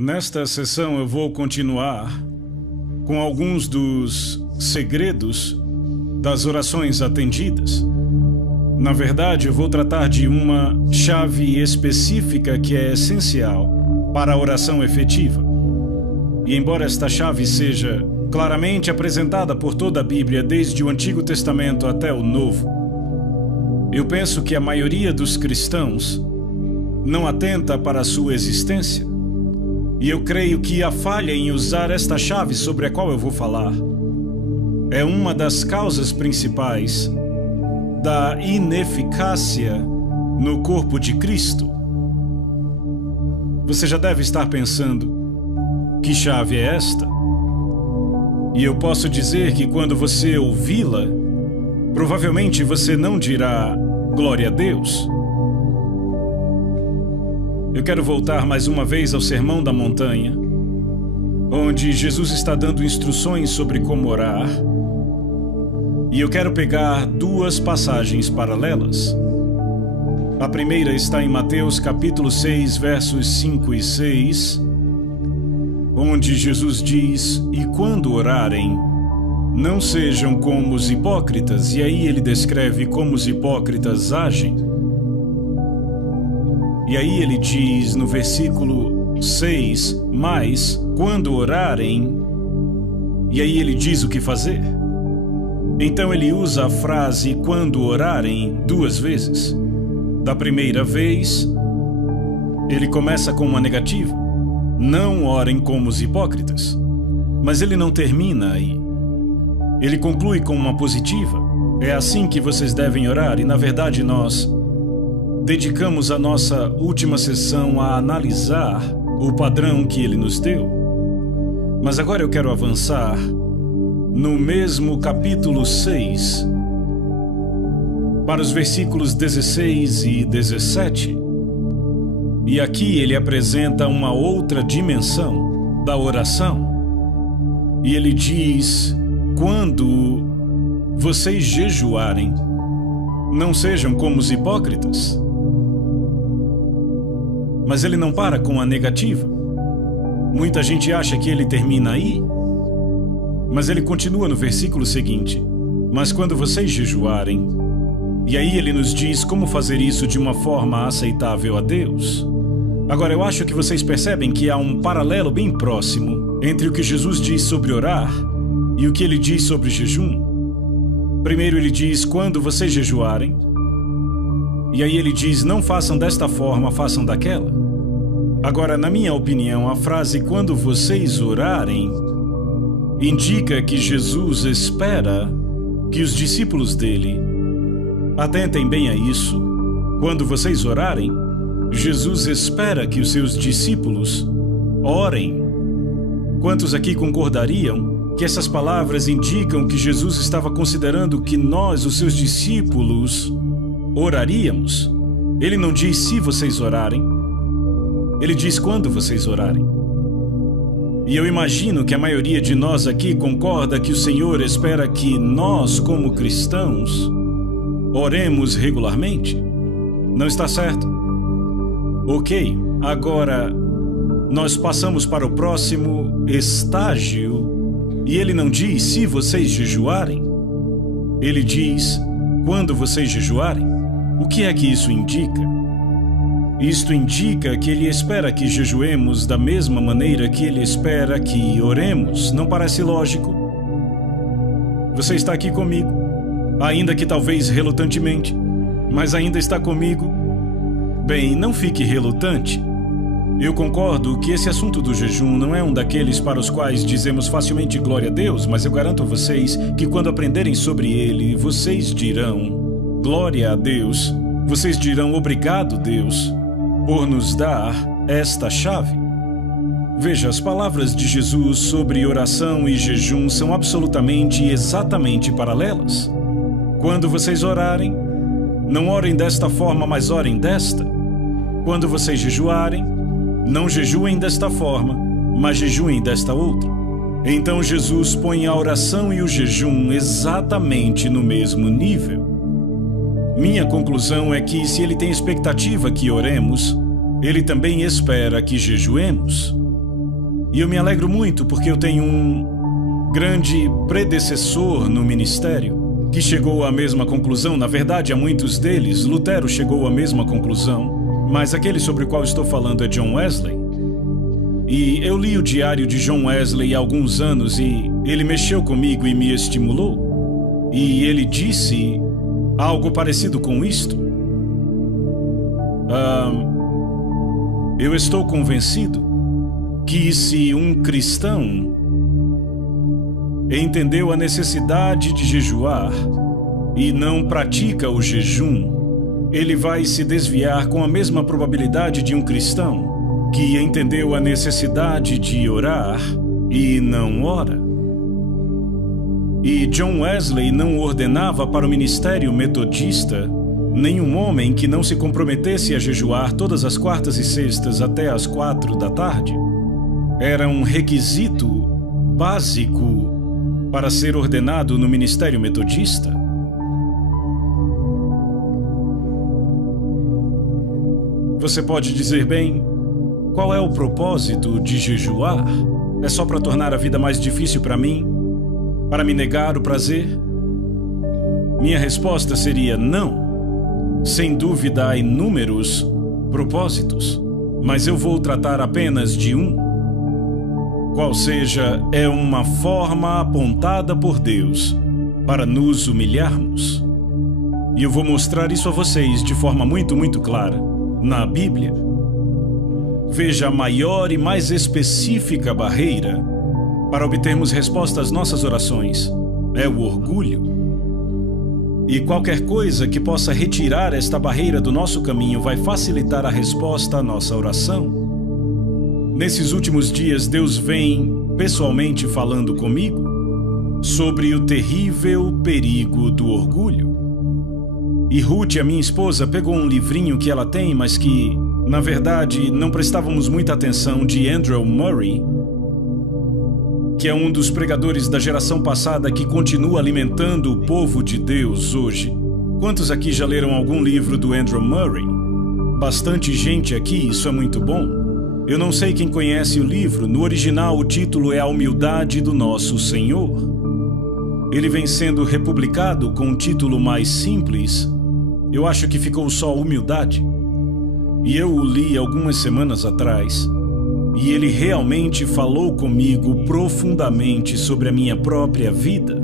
Nesta sessão eu vou continuar com alguns dos segredos das orações atendidas. Na verdade, eu vou tratar de uma chave específica que é essencial para a oração efetiva. E embora esta chave seja claramente apresentada por toda a Bíblia, desde o Antigo Testamento até o Novo, eu penso que a maioria dos cristãos não atenta para a sua existência. E eu creio que a falha em usar esta chave sobre a qual eu vou falar é uma das causas principais da ineficácia no corpo de Cristo. Você já deve estar pensando, que chave é esta? E eu posso dizer que quando você ouvi-la, provavelmente você não dirá glória a Deus. Eu quero voltar mais uma vez ao Sermão da Montanha, onde Jesus está dando instruções sobre como orar. E eu quero pegar duas passagens paralelas. A primeira está em Mateus capítulo 6, versos 5 e 6, onde Jesus diz: "E quando orarem, não sejam como os hipócritas", e aí ele descreve como os hipócritas agem. E aí ele diz no versículo 6, "Mas quando orarem", e aí ele diz o que fazer. Então ele usa a frase "quando orarem" duas vezes. Da primeira vez, ele começa com uma negativa: "Não orem como os hipócritas". Mas ele não termina aí. Ele conclui com uma positiva: "É assim que vocês devem orar", e na verdade nós dedicamos a nossa última sessão a analisar o padrão que ele nos deu. Mas agora eu quero avançar no mesmo capítulo 6 para os versículos 16 e 17. E aqui ele apresenta uma outra dimensão da oração. E ele diz: "Quando vocês jejuarem, não sejam como os hipócritas". Mas ele não para com a negativa. Muita gente acha que ele termina aí, mas ele continua no versículo seguinte: "Mas quando vocês jejuarem", e aí ele nos diz como fazer isso de uma forma aceitável a Deus. Agora, eu acho que vocês percebem que há um paralelo bem próximo entre o que Jesus diz sobre orar e o que ele diz sobre jejum. Primeiro ele diz: "Quando vocês jejuarem", e aí ele diz: "Não façam desta forma, façam daquela". Agora, na minha opinião, a frase "quando vocês orarem" indica que Jesus espera que os discípulos dele atentem bem a isso. Quando vocês orarem, Jesus espera que os seus discípulos orem. Quantos aqui concordariam que essas palavras indicam que Jesus estava considerando que nós, os seus discípulos, oraríamos? Ele não diz "se vocês orarem", ele diz "quando vocês orarem". E eu imagino que a maioria de nós aqui concorda que o Senhor espera que nós, como cristãos, oremos regularmente. Não está certo? Ok, agora nós passamos para o próximo estágio e ele não diz "se vocês jejuarem", ele diz "quando vocês jejuarem". O que é que isso indica? Isto indica que ele espera que jejuemos da mesma maneira que ele espera que oremos. Não parece lógico? Você está aqui comigo, ainda que talvez relutantemente, mas ainda está comigo? Bem, não fique relutante. Eu concordo que esse assunto do jejum não é um daqueles para os quais dizemos facilmente glória a Deus, mas eu garanto a vocês que quando aprenderem sobre ele, vocês dirão glória a Deus. Vocês dirão obrigado, Deus, por nos dar esta chave. Veja, as palavras de Jesus sobre oração e jejum são absolutamente e exatamente paralelas. Quando vocês orarem, não orem desta forma, mas orem desta. Quando vocês jejuarem, não jejuem desta forma, mas jejuem desta outra. Então Jesus põe a oração e o jejum exatamente no mesmo nível. Minha conclusão é que se ele tem expectativa que oremos, ele também espera que jejuemos. E eu me alegro muito porque eu tenho um grande predecessor no ministério que chegou à mesma conclusão. Na verdade, a muitos deles, Lutero chegou à mesma conclusão, mas aquele sobre o qual estou falando é John Wesley. E eu li o diário de John Wesley há alguns anos e ele mexeu comigo e me estimulou. E ele disse algo parecido com isto. Eu estou convencido que se um cristão entendeu a necessidade de jejuar e não pratica o jejum, ele vai se desviar com a mesma probabilidade de um cristão que entendeu a necessidade de orar e não ora. E John Wesley não ordenava para o ministério metodista nenhum homem que não se comprometesse a jejuar todas as quartas e sextas até as 4 da tarde. Era um requisito básico para ser ordenado no ministério metodista. Você pode dizer, bem, qual é o propósito de jejuar? É só para tornar a vida mais difícil para mim? Para me negar o prazer? Minha resposta seria não. Sem dúvida há inúmeros propósitos, mas eu vou tratar apenas de um. Qual seja, é uma forma apontada por Deus para nos humilharmos. E eu vou mostrar isso a vocês de forma muito clara na Bíblia. Veja, a maior e mais específica barreira para obtermos resposta às nossas orações é o orgulho. E qualquer coisa que possa retirar esta barreira do nosso caminho vai facilitar a resposta à nossa oração. Nesses últimos dias, Deus vem pessoalmente falando comigo sobre o terrível perigo do orgulho. E Ruth, a minha esposa, pegou um livrinho que ela tem, mas que, na verdade, não prestávamos muita atenção, de Andrew Murray, que é um dos pregadores da geração passada que continua alimentando o povo de Deus hoje. Quantos aqui já leram algum livro do Andrew Murray? Bastante gente aqui, isso é muito bom. Eu não sei quem conhece o livro. No original, o título é A Humildade do Nosso Senhor. Ele vem sendo republicado com um título mais simples. Eu acho que ficou só Humildade. E eu o li algumas semanas atrás. E ele realmente falou comigo profundamente sobre a minha própria vida.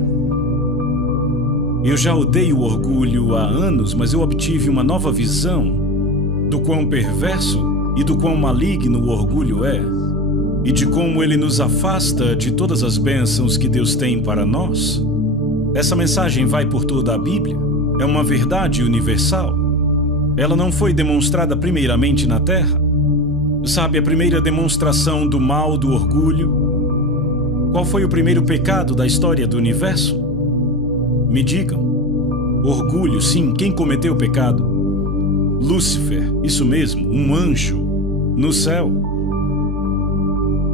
Eu já odeio o orgulho há anos, mas eu obtive uma nova visão do quão perverso e do quão maligno o orgulho é, e de como ele nos afasta de todas as bênçãos que Deus tem para nós. Essa mensagem vai por toda a Bíblia. É uma verdade universal. Ela não foi demonstrada primeiramente na Terra. Sabe, a primeira demonstração do mal do orgulho? Qual foi o primeiro pecado da história do universo? Me digam. Orgulho, sim, quem cometeu o pecado? Lúcifer, isso mesmo, um anjo no céu.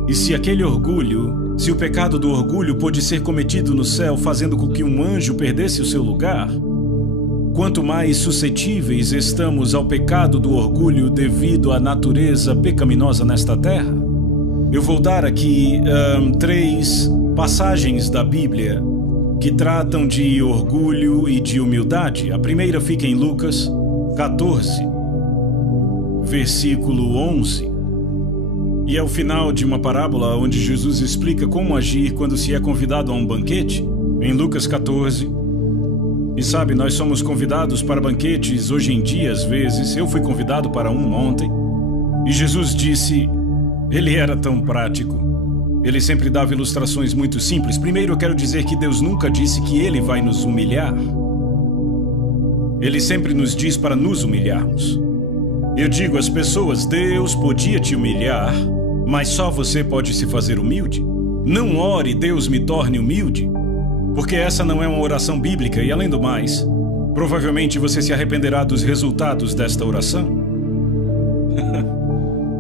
E se aquele orgulho, se o pecado do orgulho pôde ser cometido no céu, fazendo com que um anjo perdesse o seu lugar, quanto mais suscetíveis estamos ao pecado do orgulho devido à natureza pecaminosa nesta terra. Eu vou dar aqui 3 passagens da Bíblia que tratam de orgulho e de humildade. A primeira fica em Lucas 14, versículo 11. E é o final de uma parábola onde Jesus explica como agir quando se é convidado a um banquete. Em Lucas 14. E sabe, nós somos convidados para banquetes hoje em dia, às vezes. Eu fui convidado para um ontem. E Jesus disse, ele era tão prático. Ele sempre dava ilustrações muito simples. Primeiro, eu quero dizer que Deus nunca disse que ele vai nos humilhar. Ele sempre nos diz para nos humilharmos. Eu digo às pessoas, Deus podia te humilhar, mas só você pode se fazer humilde. Não ore, Deus me torne humilde. Porque essa não é uma oração bíblica e, além do mais, provavelmente você se arrependerá dos resultados desta oração.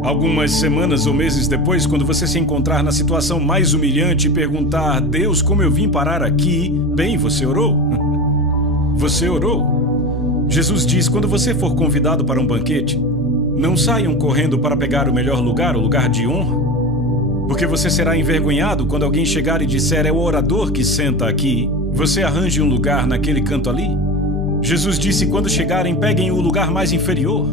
Algumas semanas ou meses depois, quando você se encontrar na situação mais humilhante e perguntar, Deus, como eu vim parar aqui? Bem, você orou. Você orou. Jesus diz, quando você for convidado para um banquete, não saiam correndo para pegar o melhor lugar, o lugar de honra. Porque você será envergonhado quando alguém chegar e disser: é o orador que senta aqui. Você arranje um lugar naquele canto ali. Jesus disse: quando chegarem, peguem o lugar mais inferior.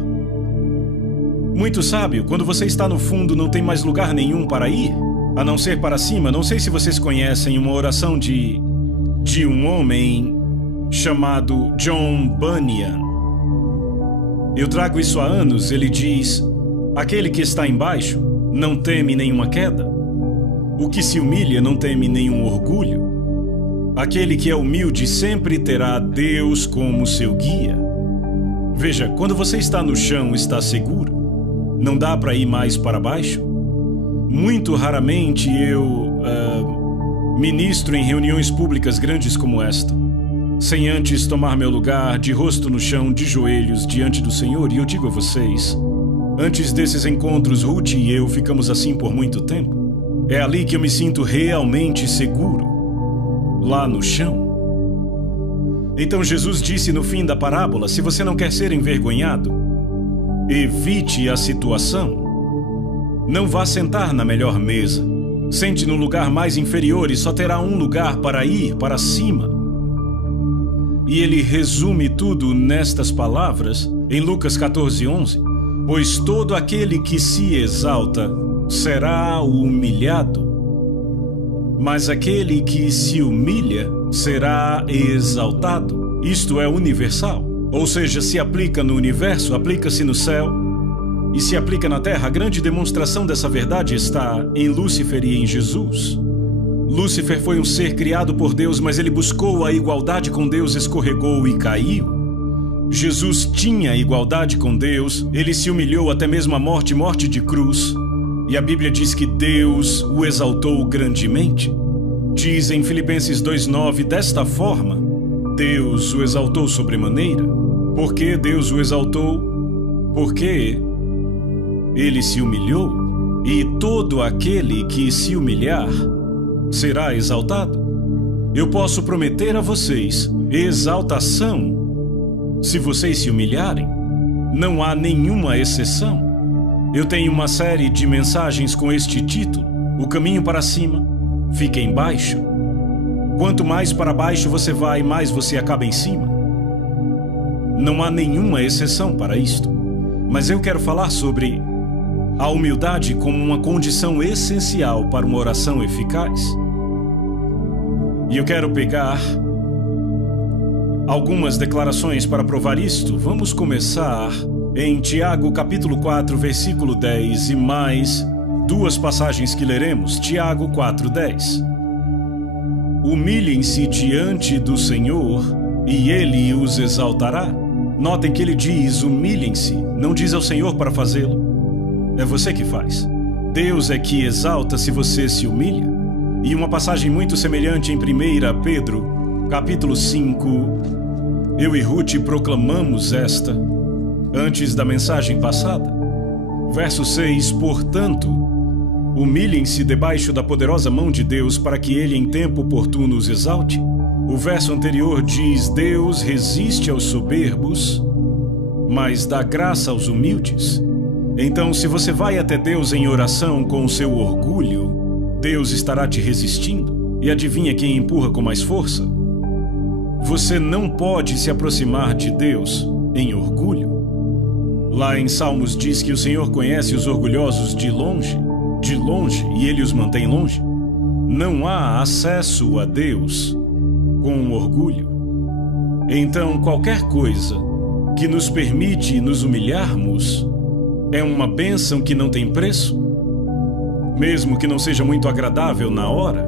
Muito sábio, quando você está no fundo, não tem mais lugar nenhum para ir, a não ser para cima. Não sei se vocês conhecem uma oração de um homem chamado John Bunyan. Eu trago isso há anos. Ele diz: aquele que está embaixo não teme nenhuma queda. O que se humilha não teme nenhum orgulho. Aquele que é humilde sempre terá Deus como seu guia. Veja, quando você está no chão, está seguro. Não dá para ir mais para baixo. Muito raramente eu ministro em reuniões públicas grandes como esta, sem antes tomar meu lugar de rosto no chão, de joelhos diante do Senhor. E eu digo a vocês, antes desses encontros, Ruth e eu ficamos assim por muito tempo. É ali que eu me sinto realmente seguro, lá no chão. Então Jesus disse no fim da parábola: se você não quer ser envergonhado, evite a situação. Não vá sentar na melhor mesa. Sente no lugar mais inferior e só terá um lugar para ir para cima. E ele resume tudo nestas palavras em Lucas 14:11. Pois todo aquele que se exalta será humilhado, mas aquele que se humilha será exaltado. Isto é universal. Ou seja, se aplica no universo, aplica-se no céu e se aplica na terra. A grande demonstração dessa verdade está em Lúcifer e em Jesus. Lúcifer foi um ser criado por Deus, mas ele buscou a igualdade com Deus, escorregou e caiu. Jesus tinha igualdade com Deus, ele se humilhou até mesmo à morte, morte de cruz. E a Bíblia diz que Deus o exaltou grandemente. Diz em Filipenses 2:9, desta forma, Deus o exaltou sobremaneira. Por que Deus o exaltou? Porque ele se humilhou, e todo aquele que se humilhar será exaltado. Eu posso prometer a vocês exaltação se vocês se humilharem. Não há nenhuma exceção. Eu tenho uma série de mensagens com este título: O caminho para cima fica embaixo. Quanto mais para baixo você vai, mais você acaba em cima. Não há nenhuma exceção para isto. Mas eu quero falar sobre a humildade como uma condição essencial para uma oração eficaz. E eu quero pegar algumas declarações para provar isto. Vamos começar em Tiago capítulo 4, versículo 10 e mais duas passagens que leremos. Tiago 4:10. Humilhem-se diante do Senhor e Ele os exaltará. Notem que ele diz humilhem-se, não diz ao Senhor para fazê-lo. É você que faz. Deus é que exalta se você se humilha. E uma passagem muito semelhante em 1 Pedro, capítulo 5, eu e Ruth proclamamos esta antes da mensagem passada. Verso 6, portanto, humilhem-se debaixo da poderosa mão de Deus para que Ele em tempo oportuno os exalte. O verso anterior diz: Deus resiste aos soberbos, mas dá graça aos humildes. Então, se você vai até Deus em oração com o seu orgulho, Deus estará te resistindo. E adivinha quem empurra com mais força? Você não pode se aproximar de Deus em orgulho. Lá em Salmos diz que o Senhor conhece os orgulhosos de longe, e Ele os mantém longe. Não há acesso a Deus com orgulho. Então, qualquer coisa que nos permite nos humilharmos é uma bênção que não tem preço, mesmo que não seja muito agradável na hora.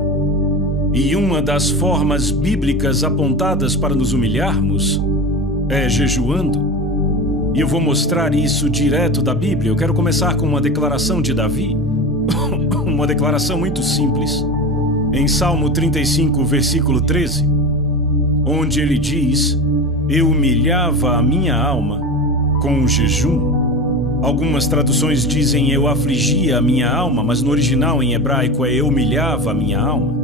E uma das formas bíblicas apontadas para nos humilharmos é jejuando. E eu vou mostrar isso direto da Bíblia. Eu quero começar com uma declaração de Davi, uma declaração muito simples, em Salmo 35, versículo 13, onde ele diz: eu humilhava a minha alma com o jejum. Algumas traduções dizem eu afligia a minha alma, mas no original em hebraico é eu humilhava a minha alma.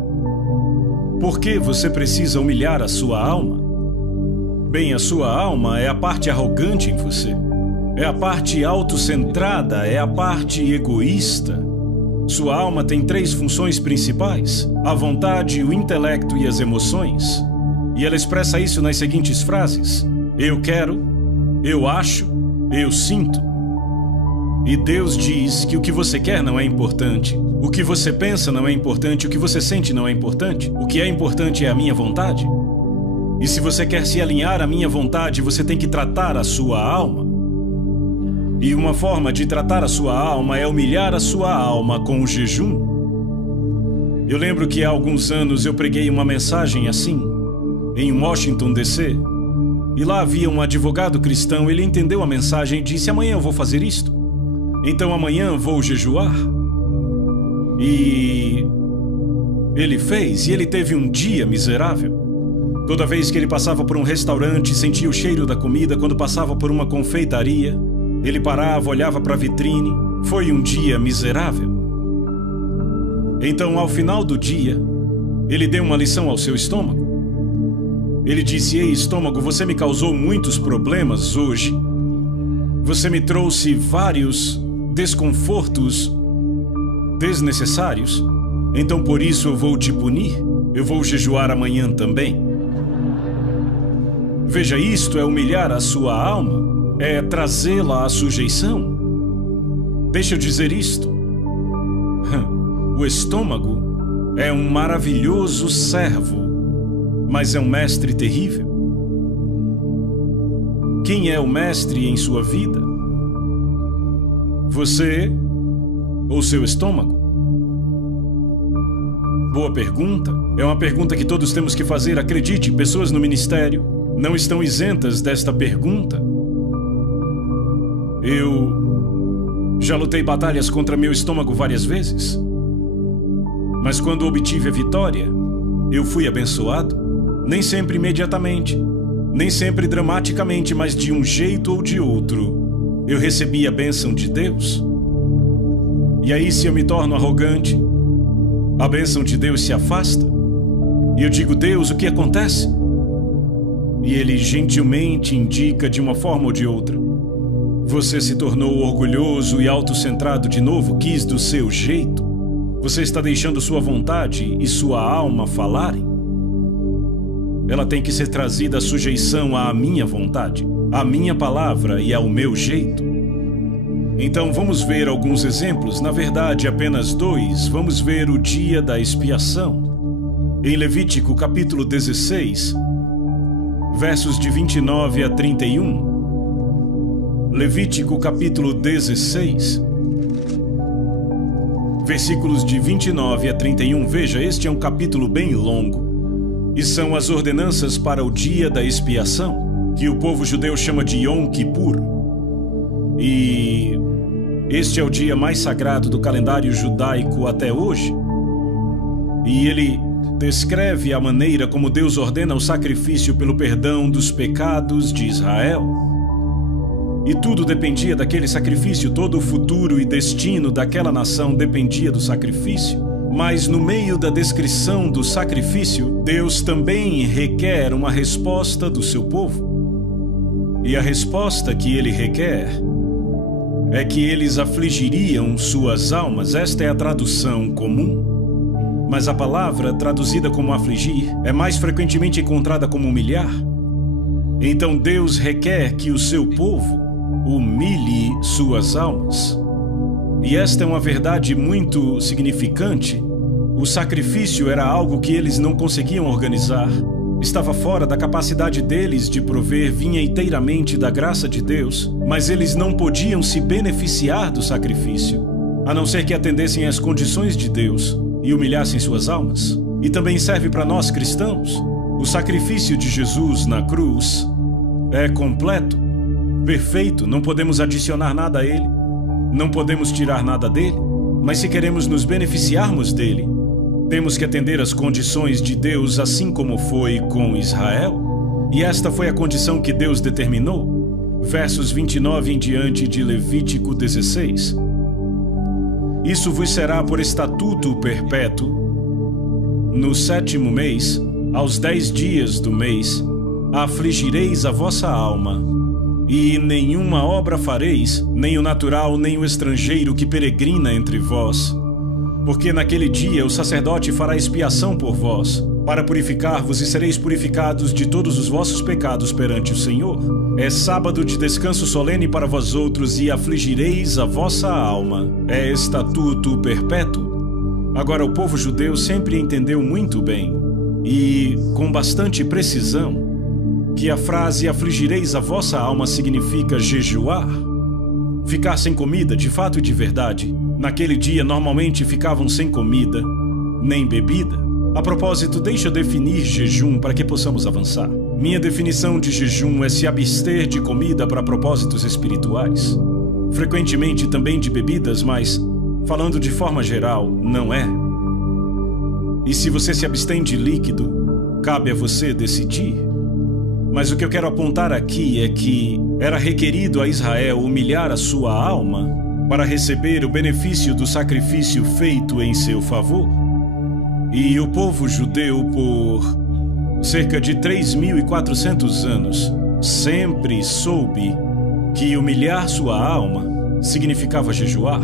Por que você precisa humilhar a sua alma? Bem, a sua alma é a parte arrogante em você, é a parte autocentrada, é a parte egoísta. Sua alma tem 3 funções principais: a vontade, o intelecto e as emoções. E ela expressa isso nas seguintes frases: eu quero, eu acho, eu sinto. E Deus diz que o que você quer não é importante, o que você pensa não é importante, o que você sente não é importante, o que é importante é a minha vontade. E se você quer se alinhar à minha vontade, você tem que tratar a sua alma. E uma forma de tratar a sua alma é humilhar a sua alma com o jejum. Eu lembro que há alguns anos eu preguei uma mensagem assim, em Washington, D.C., e lá havia um advogado cristão. Ele entendeu a mensagem e disse: amanhã eu vou fazer isto. Então amanhã vou jejuar. E ele fez, e ele teve um dia miserável. Toda vez que ele passava por um restaurante, sentia o cheiro da comida. Quando passava por uma confeitaria, ele parava, olhava para a vitrine. Foi um dia miserável. Então, ao final do dia, ele deu uma lição ao seu estômago. Ele disse: ei, estômago, você me causou muitos problemas hoje. Você me trouxe vários desconfortos desnecessários. Então, por isso, eu vou te punir. Eu vou jejuar amanhã também. Veja, isto é humilhar a sua alma. É trazê-la à sujeição. Deixa eu dizer isto. O estômago é um maravilhoso servo, mas é um mestre terrível. Quem é o mestre em sua vida? Você ou seu estômago? Boa pergunta. É uma pergunta que todos temos que fazer. Acredite, pessoas no ministério não estão isentas desta pergunta. Eu já lutei batalhas contra meu estômago várias vezes. Mas quando obtive a vitória, eu fui abençoado. Nem sempre imediatamente, nem sempre dramaticamente, mas de um jeito ou de outro, eu recebi a bênção de Deus. E aí, se eu me torno arrogante, a bênção de Deus se afasta. E eu digo: Deus, o que acontece? E Ele gentilmente indica de uma forma ou de outra: você se tornou orgulhoso e autocentrado de novo, quis do seu jeito. Você está deixando sua vontade e sua alma falarem. Ela tem que ser trazida à sujeição à minha vontade, à minha palavra e ao meu jeito. Então vamos ver alguns exemplos, na verdade apenas 2. Vamos ver o dia da expiação. Em Levítico capítulo 16, versos de 29 a 31. Levítico capítulo 16, versículos de 29 a 31. Veja, este é um capítulo bem longo. E são as ordenanças para o dia da expiação, que o povo judeu chama de Yom Kippur. E este é o dia mais sagrado do calendário judaico até hoje. E ele descreve a maneira como Deus ordena o sacrifício pelo perdão dos pecados de Israel. E tudo dependia daquele sacrifício, todo o futuro e destino daquela nação dependia do sacrifício. Mas no meio da descrição do sacrifício, Deus também requer uma resposta do seu povo. E a resposta que ele requer é que eles afligiriam suas almas. Esta é a tradução comum. Mas a palavra traduzida como afligir é mais frequentemente encontrada como humilhar. Então Deus requer que o seu povo humilhe suas almas. E esta é uma verdade muito significante. O sacrifício era algo que eles não conseguiam organizar. Estava fora da capacidade deles de prover, vinha inteiramente da graça de Deus, mas eles não podiam se beneficiar do sacrifício, a não ser que atendessem às condições de Deus e humilhassem suas almas. E também serve para nós cristãos. O sacrifício de Jesus na cruz é completo, perfeito, não podemos adicionar nada a ele. Não podemos tirar nada dele, mas se queremos nos beneficiarmos dele, temos que atender às condições de Deus, assim como foi com Israel. E esta foi a condição que Deus determinou. Versos 29 em diante de Levítico 16. Isso vos será por estatuto perpétuo. No 7º mês, aos 10 dias do mês, afligireis a vossa alma. E nenhuma obra fareis, nem o natural, nem o estrangeiro que peregrina entre vós, Porque naquele dia o sacerdote fará expiação por vós, para purificar-vos, e sereis purificados de todos os vossos pecados perante o Senhor. É sábado de descanso solene para vós outros, e afligireis a vossa alma. É estatuto perpétuo. Agora, o povo judeu sempre entendeu muito bem, e com bastante precisão, que a frase afligireis a vossa alma significa jejuar. Ficar sem comida, de fato e de verdade. Naquele dia, normalmente ficavam sem comida, nem bebida. A propósito, deixa eu definir jejum para que possamos avançar. Minha definição de jejum é se abster de comida para propósitos espirituais. Frequentemente também de bebidas, mas, falando de forma geral, não é. E se você se abstém de líquido, cabe a você decidir. Mas o que eu quero apontar aqui é que era requerido a Israel humilhar a sua alma para receber o benefício do sacrifício feito em seu favor. E o povo judeu, por cerca de 3.400 anos, sempre soube que humilhar sua alma significava jejuar.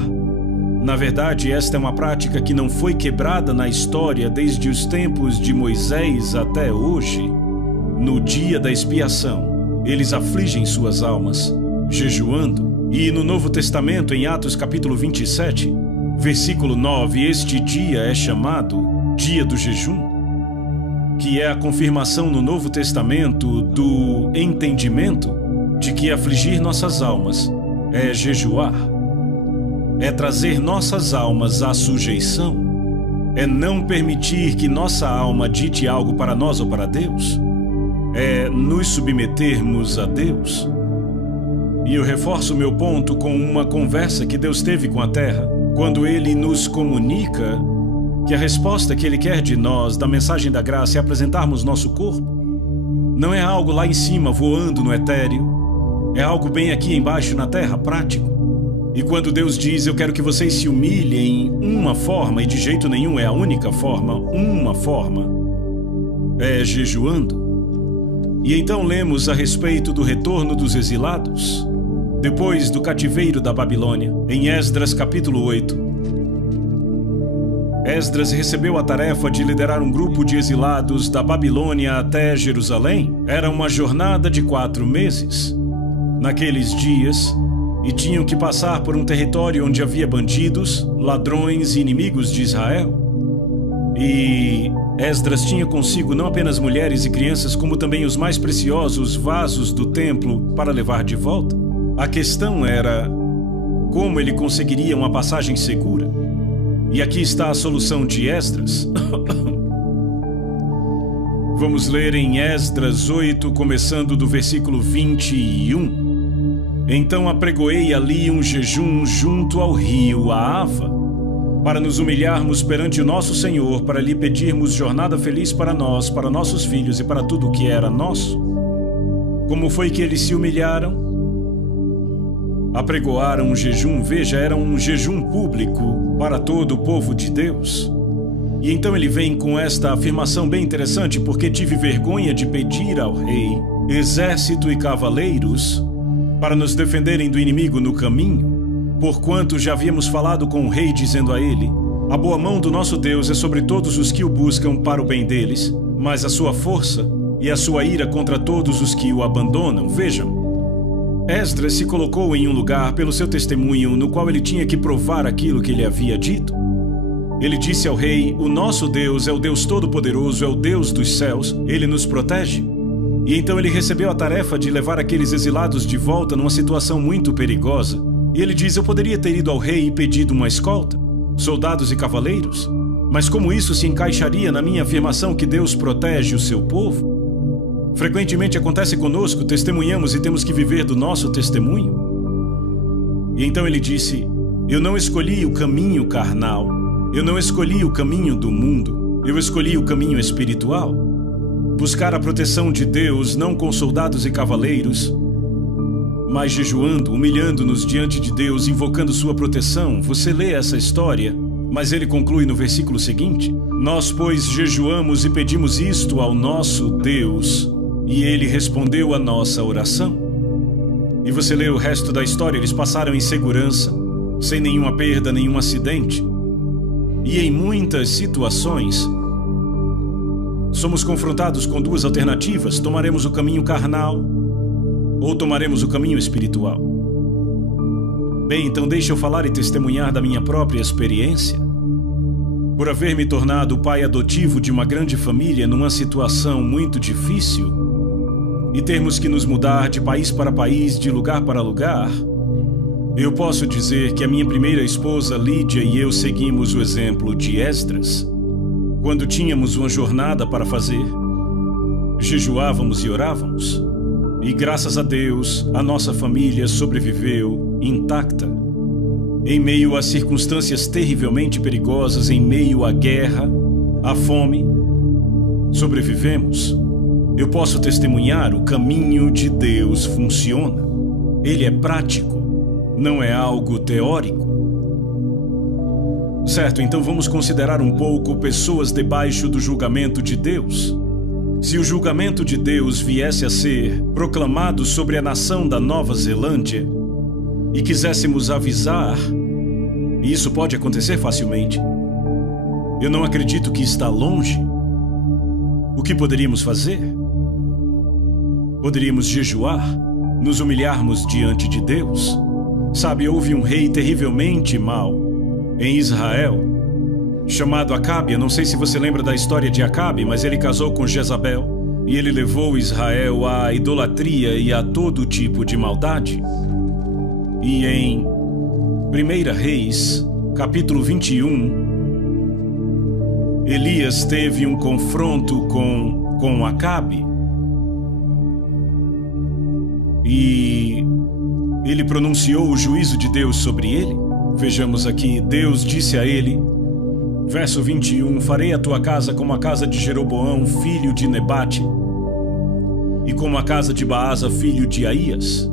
Na verdade, esta é uma prática que não foi quebrada na história desde os tempos de Moisés até hoje. No dia da expiação, eles afligem suas almas, jejuando. E no Novo Testamento, em Atos capítulo 27, versículo 9, este dia é chamado Dia do Jejum, que é a confirmação no Novo Testamento do entendimento de que afligir nossas almas é jejuar, é trazer nossas almas à sujeição, é não permitir que nossa alma dite algo para nós ou para Deus, é nos submetermos a Deus. E eu reforço meu ponto com uma conversa que Deus teve com a terra, quando Ele nos comunica que a resposta que Ele quer de nós, da mensagem da graça, é apresentarmos nosso corpo. Não é algo lá em cima, voando no etéreo. É algo bem aqui embaixo na terra, prático. E quando Deus diz, eu quero que vocês se humilhem em uma forma, e de jeito nenhum é a única forma, uma forma, é jejuando. E então lemos a respeito do retorno dos exilados, depois do cativeiro da Babilônia, em Esdras capítulo 8. Esdras recebeu a tarefa de liderar um grupo de exilados da Babilônia até Jerusalém. Era uma jornada de 4 meses. Naqueles dias, e tinham que passar por um território onde havia bandidos, ladrões e inimigos de Israel. E Esdras tinha consigo não apenas mulheres e crianças, como também os mais preciosos vasos do templo para levar de volta. A questão era como ele conseguiria uma passagem segura. E aqui está a solução de Esdras. Vamos ler em Esdras 8, começando do versículo 21. Então apregoei ali um jejum junto ao rio Ahava, para nos humilharmos perante o nosso Senhor, para lhe pedirmos jornada feliz para nós, para nossos filhos e para tudo o que era nosso. Como foi que eles se humilharam? Apregoaram um jejum, veja, era um jejum público para todo o povo de Deus. E então ele vem com esta afirmação bem interessante, porque tive vergonha de pedir ao rei, exército e cavaleiros, para nos defenderem do inimigo no caminho, porquanto já havíamos falado com o rei, dizendo a ele, a boa mão do nosso Deus é sobre todos os que o buscam para o bem deles, mas a sua força e a sua ira contra todos os que o abandonam. Vejam, Esdras se colocou em um lugar pelo seu testemunho, no qual ele tinha que provar aquilo que ele havia dito. Ele disse ao rei, o nosso Deus é o Deus Todo-Poderoso, é o Deus dos céus, ele nos protege. E então ele recebeu a tarefa de levar aqueles exilados de volta numa situação muito perigosa. E ele diz, eu poderia ter ido ao rei e pedido uma escolta, soldados e cavaleiros, mas como isso se encaixaria na minha afirmação que Deus protege o seu povo? Frequentemente acontece conosco, testemunhamos e temos que viver do nosso testemunho. E então ele disse, eu não escolhi o caminho carnal, eu não escolhi o caminho do mundo, eu escolhi o caminho espiritual. Buscar a proteção de Deus não com soldados e cavaleiros, mas jejuando, humilhando-nos diante de Deus, invocando sua proteção. Você lê essa história, mas ele conclui no versículo seguinte, nós, pois, jejuamos e pedimos isto ao nosso Deus, e ele respondeu a nossa oração. E você lê o resto da história, eles passaram em segurança, sem nenhuma perda, nenhum acidente. E em muitas situações, somos confrontados com duas alternativas: tomaremos o caminho carnal ou tomaremos o caminho espiritual. Bem, então deixa eu falar e testemunhar da minha própria experiência. Por haver me tornado o pai adotivo de uma grande família numa situação muito difícil e termos que nos mudar de país para país, de lugar para lugar, eu posso dizer que a minha primeira esposa, Lídia, e eu seguimos o exemplo de Esdras. Quando tínhamos uma jornada para fazer, jejuávamos e orávamos. E graças a Deus, a nossa família sobreviveu intacta. Em meio a circunstâncias terrivelmente perigosas, em meio à guerra, à fome, sobrevivemos. Eu posso testemunhar: o caminho de Deus funciona. Ele é prático, não é algo teórico. Certo, então vamos considerar um pouco pessoas debaixo do julgamento de Deus. Se o julgamento de Deus viesse a ser proclamado sobre a nação da Nova Zelândia e quiséssemos avisar, e isso pode acontecer facilmente, eu não acredito que está longe, o que poderíamos fazer? Poderíamos jejuar, nos humilharmos diante de Deus. Sabe, houve um rei terrivelmente mau em Israel, chamado Acabe. Eu não sei se você lembra da história de Acabe, mas ele casou com Jezabel e ele levou Israel à idolatria e a todo tipo de maldade. E em 1 Reis, capítulo 21, Elias teve um confronto com Acabe. E ele pronunciou o juízo de Deus sobre ele. Vejamos aqui, Deus disse a ele, verso 21, farei a tua casa como a casa de Jeroboão, filho de Nebate, e como a casa de Baasa, filho de Aías.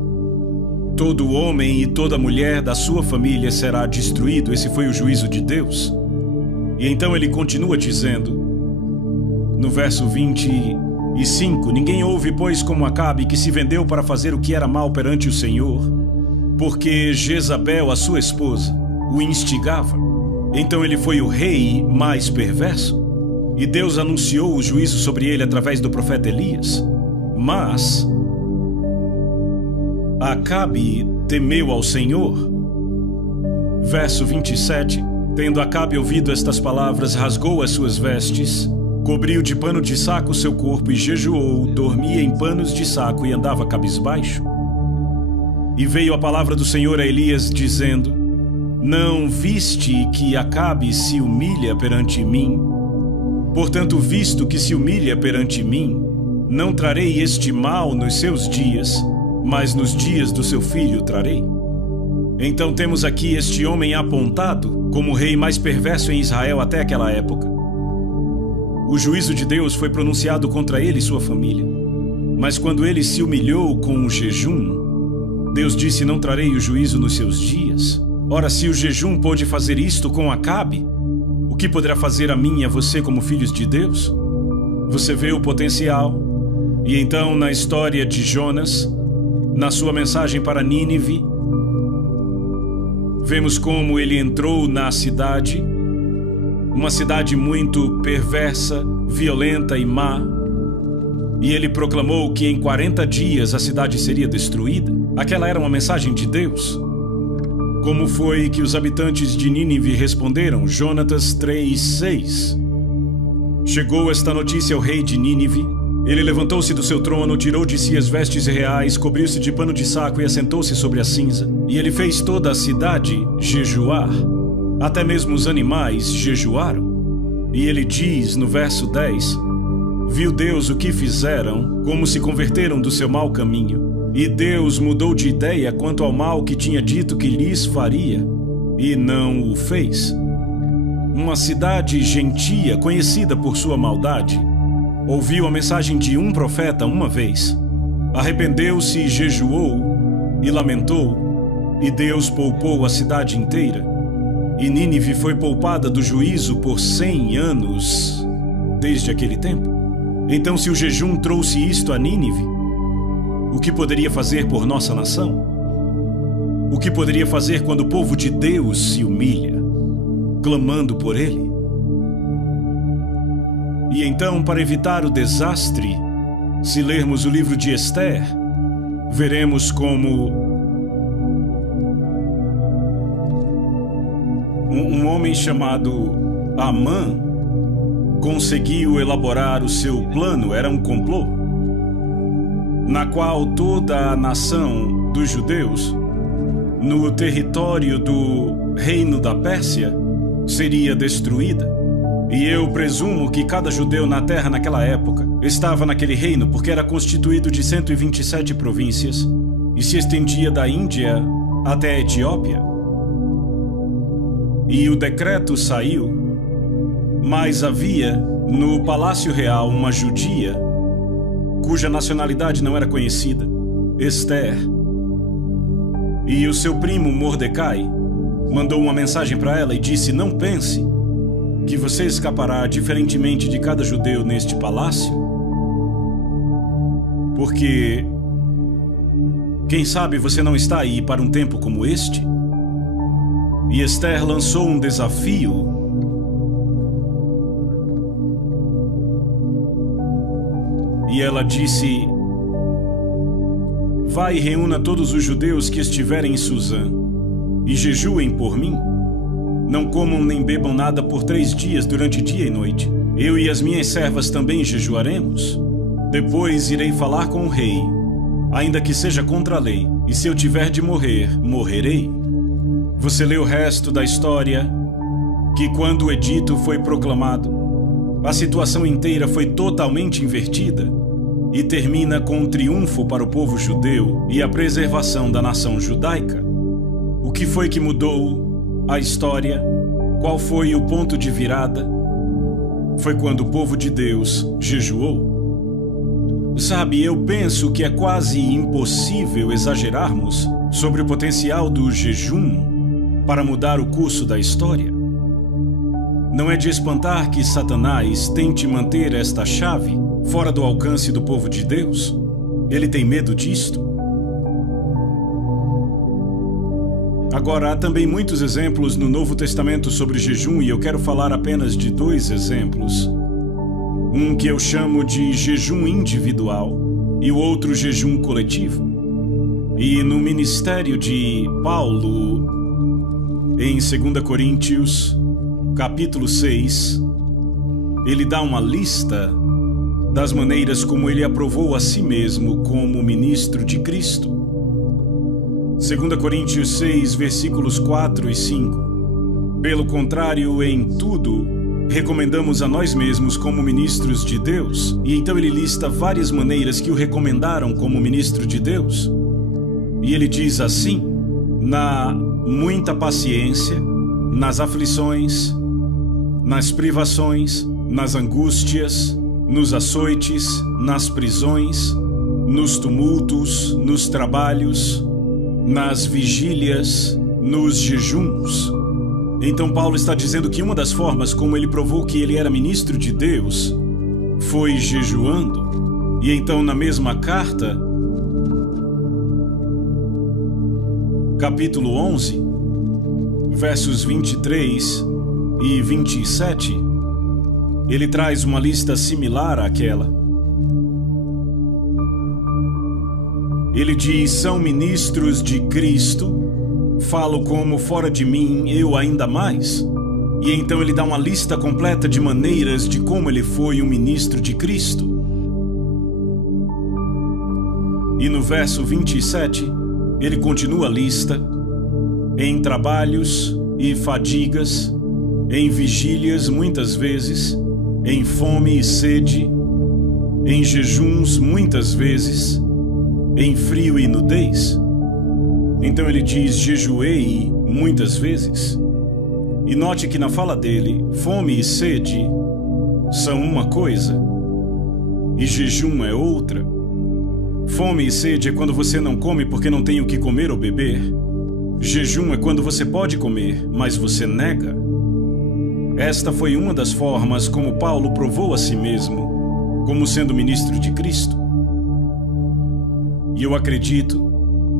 Todo homem e toda mulher da sua família será destruído. Esse foi o juízo de Deus. E então ele continua dizendo, no verso 25, ninguém houve, pois, como Acabe, que se vendeu para fazer o que era mal perante o Senhor, porque Jezabel, a sua esposa, o instigava. Então ele foi o rei mais perverso, e Deus anunciou o juízo sobre ele através do profeta Elias. Mas Acabe temeu ao Senhor. Verso 27, tendo Acabe ouvido estas palavras, rasgou as suas vestes, cobriu de pano de saco o seu corpo e jejuou, dormia em panos de saco e andava cabisbaixo. E veio a palavra do Senhor a Elias, dizendo, não viste que Acabe se humilha perante mim? Portanto, visto que se humilha perante mim, não trarei este mal nos seus dias, mas nos dias do seu filho trarei. Então temos aqui este homem apontado como o rei mais perverso em Israel até aquela época. O juízo de Deus foi pronunciado contra ele e sua família. Mas quando ele se humilhou com o jejum, Deus disse, não trarei o juízo nos seus dias. Ora, se o jejum pôde fazer isto com Acabe, o que poderá fazer a mim e a você como filhos de Deus? Você vê o potencial. E então, na história de Jonas, na sua mensagem para Nínive, vemos como ele entrou na cidade, uma cidade muito perversa, violenta e má, e ele proclamou que em 40 dias a cidade seria destruída. Aquela era uma mensagem de Deus. Como foi que os habitantes de Nínive responderam? Jonatas 3:6. Chegou esta notícia ao rei de Nínive. Ele levantou-se do seu trono, tirou de si as vestes reais, cobriu-se de pano de saco e assentou-se sobre a cinza. E ele fez toda a cidade jejuar. Até mesmo os animais jejuaram. E ele diz no verso 10, viu Deus o que fizeram, como se converteram do seu mau caminho. E Deus mudou de ideia quanto ao mal que tinha dito que lhes faria, e não o fez. Uma cidade gentia, conhecida por sua maldade, ouviu a mensagem de um profeta uma vez, arrependeu-se, jejuou e lamentou, e Deus poupou a cidade inteira. E Nínive foi poupada do juízo por 100 anos desde aquele tempo. Então, se o jejum trouxe isto a Nínive, o que poderia fazer por nossa nação? O que poderia fazer quando o povo de Deus se humilha? clamando por ele. E então, para evitar o desastre, se lermos o livro de Esther, veremos como um homem chamado Amã conseguiu elaborar o seu plano. Era um complô, na qual toda a nação dos judeus, no território do reino da Pérsia, seria destruída. E eu presumo que cada judeu na terra naquela época estava naquele reino porque era constituído de 127 províncias e se estendia da Índia até a Etiópia. E o decreto saiu, mas havia no Palácio Real uma judia cuja nacionalidade não era conhecida, Esther. E o seu primo Mordecai mandou uma mensagem para ela e disse: não pense que você escapará diferentemente de cada judeu neste palácio, porque quem sabe você não está aí para um tempo como este. E Esther lançou um desafio. E ela disse: vai e reúna todos os judeus que estiverem em Suzã e jejuem por mim. Não comam nem bebam nada por 3 dias durante dia e noite. Eu e as minhas servas também jejuaremos. Depois irei falar com o rei, ainda que seja contra a lei, e se eu tiver de morrer, morrerei. Você lê o resto da história, que quando o edito foi proclamado, a situação inteira foi totalmente invertida e termina com um triunfo para o povo judeu e a preservação da nação judaica. O que foi que mudou a história? Qual foi o ponto de virada? Foi quando o povo de Deus jejuou. Sabe, eu penso que é quase impossível exagerarmos sobre o potencial do jejum para mudar o curso da história. Não é de espantar que Satanás tente manter esta chave fora do alcance do povo de Deus. Ele tem medo disto. Agora, há também muitos exemplos no Novo Testamento sobre jejum, e eu quero falar apenas de 2 exemplos. Um que eu chamo de jejum individual e o outro jejum coletivo. E no ministério de Paulo, em 2 Coríntios, capítulo 6, ele dá uma lista das maneiras como ele aprovou a si mesmo como ministro de Cristo. 2 Coríntios 6, versículos 4 e 5. Pelo contrário, em tudo, recomendamos a nós mesmos como ministros de Deus. E então ele lista várias maneiras que o recomendaram como ministro de Deus. E ele diz assim: na muita paciência, nas aflições, nas privações, nas angústias, nos açoites, nas prisões, nos tumultos, nos trabalhos, nas vigílias, nos jejuns. Então Paulo está dizendo que uma das formas como ele provou que ele era ministro de Deus foi jejuando. E então na mesma carta, capítulo 11, versos 23 e 27, ele traz uma lista similar àquela. Ele diz: são ministros de Cristo, falo como fora de mim eu ainda mais. E então ele dá uma lista completa de maneiras de como ele foi um ministro de Cristo. E no verso 27, ele continua a lista: em trabalhos e fadigas, em vigílias muitas vezes, em fome e sede, em jejuns muitas vezes, em frio e nudez. Então ele diz: jejuei muitas vezes. E note que na fala dele, fome e sede são uma coisa e jejum é outra. Fome e sede é quando você não come porque não tem o que comer ou beber. Jejum é quando você pode comer, mas você nega. Esta foi uma das formas como Paulo provou a si mesmo como sendo ministro de Cristo. E eu acredito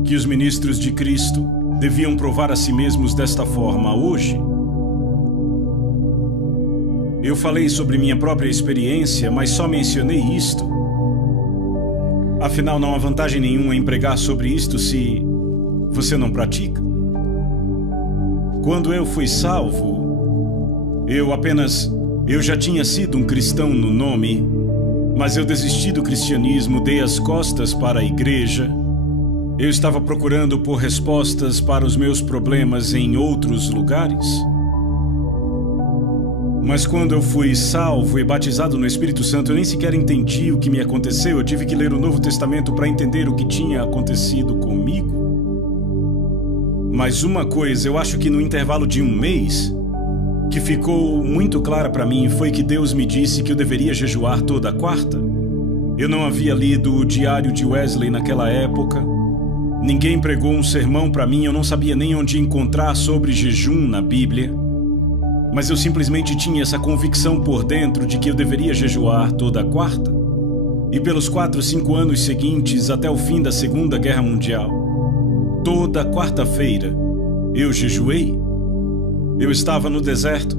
que os ministros de Cristo deviam provar a si mesmos desta forma hoje. Eu falei sobre minha própria experiência, mas só mencionei isto. Afinal, não há vantagem nenhuma em pregar sobre isto se você não pratica. Quando eu fui salvo, eu já tinha sido um cristão no nome, mas eu desisti do cristianismo, dei as costas para a igreja. Eu estava procurando por respostas para os meus problemas em outros lugares. Mas quando eu fui salvo e batizado no Espírito Santo, eu nem sequer entendi o que me aconteceu. Eu tive que ler o Novo Testamento para entender o que tinha acontecido comigo. Mas uma coisa, eu acho que no intervalo de um mês, que ficou muito clara para mim, foi que Deus me disse que eu deveria jejuar toda quarta. Eu não havia lido o Diário de Wesley naquela época. Ninguém pregou um sermão para mim, eu não sabia nem onde encontrar sobre jejum na Bíblia. Mas eu simplesmente tinha essa convicção por dentro de que eu deveria jejuar toda quarta. E pelos 4, 5 anos seguintes, até o fim da Segunda Guerra Mundial, toda quarta-feira, eu jejuei. Eu estava no deserto,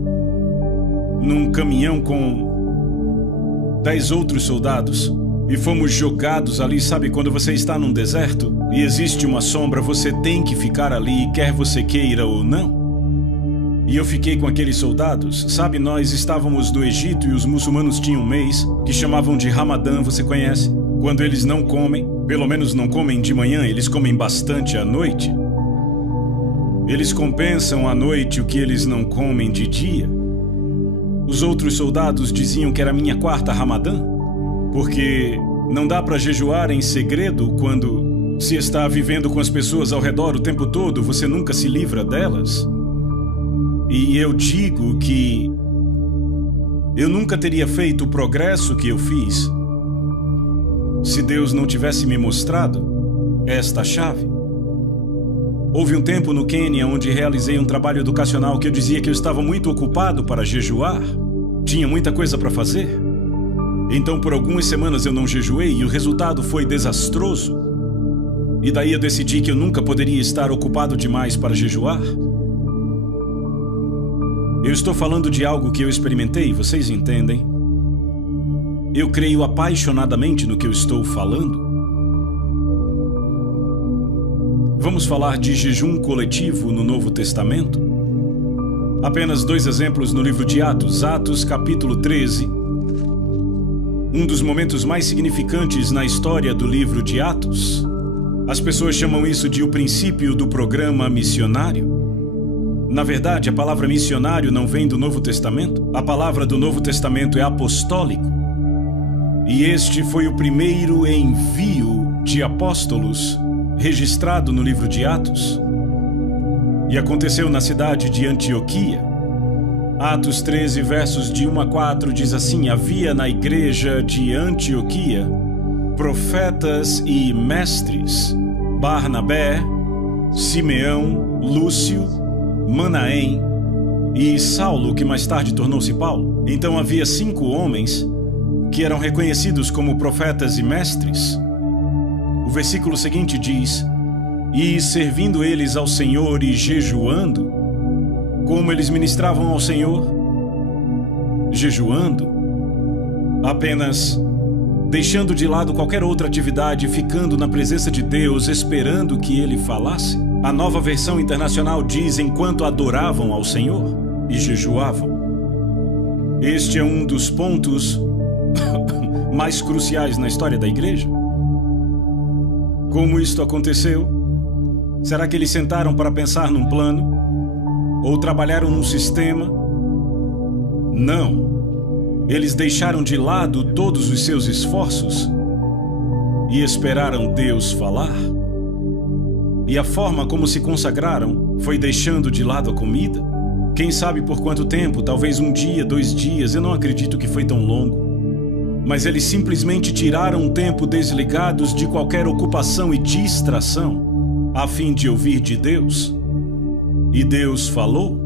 num caminhão com 10 outros soldados, e fomos jogados ali. Sabe quando você está num deserto e existe uma sombra, você tem que ficar ali, quer você queira ou não? E eu fiquei com aqueles soldados. Sabe, nós estávamos no Egito e os muçulmanos tinham um mês que chamavam de Ramadã, você conhece? Quando eles não comem, pelo menos não comem de manhã, eles comem bastante à noite. Eles compensam à noite o que eles não comem de dia. Os outros soldados diziam que era minha quarta Ramadã, porque não dá para jejuar em segredo quando se está vivendo com as pessoas ao redor o tempo todo, você nunca se livra delas. E eu digo que eu nunca teria feito o progresso que eu fiz se Deus não tivesse me mostrado esta chave. Houve um tempo no Quênia onde realizei um trabalho educacional que eu dizia que eu estava muito ocupado para jejuar. Tinha muita coisa para fazer. Então, por algumas semanas eu não jejuei e o resultado foi desastroso. E daí eu decidi que eu nunca poderia estar ocupado demais para jejuar. Eu estou falando de algo que eu experimentei, vocês entendem? Eu creio apaixonadamente no que eu estou falando. Vamos falar de jejum coletivo no Novo Testamento? Apenas 2 exemplos no livro de Atos. Atos, capítulo 13. Um dos momentos mais significantes na história do livro de Atos. As pessoas chamam isso de o princípio do programa missionário. Na verdade, a palavra missionário não vem do Novo Testamento. A palavra do Novo Testamento é apostólico. E este foi o primeiro envio de apóstolos registrado no livro de Atos. E aconteceu na cidade de Antioquia. Atos 13, versos de 1 a 4 diz assim: havia na igreja de Antioquia profetas e mestres, Barnabé, Simeão, Lúcio, Manaém e Saulo, que mais tarde tornou-se Paulo. Então havia 5 homens que eram reconhecidos como profetas e mestres. O versículo seguinte diz: e servindo eles ao Senhor e jejuando. Como eles ministravam ao Senhor? Jejuando. Apenas deixando de lado qualquer outra atividade, ficando na presença de Deus, esperando que Ele falasse. A Nova Versão Internacional diz: enquanto adoravam ao Senhor e jejuavam. Este é um dos pontos mais cruciais na história da igreja. Como isto aconteceu? Será que eles sentaram para pensar num plano? Ou trabalharam num sistema? Não. Eles deixaram de lado todos os seus esforços e esperaram Deus falar. E a forma como se consagraram foi deixando de lado a comida. Quem sabe por quanto tempo, talvez 1 dia, 2 dias, eu não acredito que foi tão longo. Mas eles simplesmente tiraram um tempo desligados de qualquer ocupação e distração, a fim de ouvir de Deus. E Deus falou.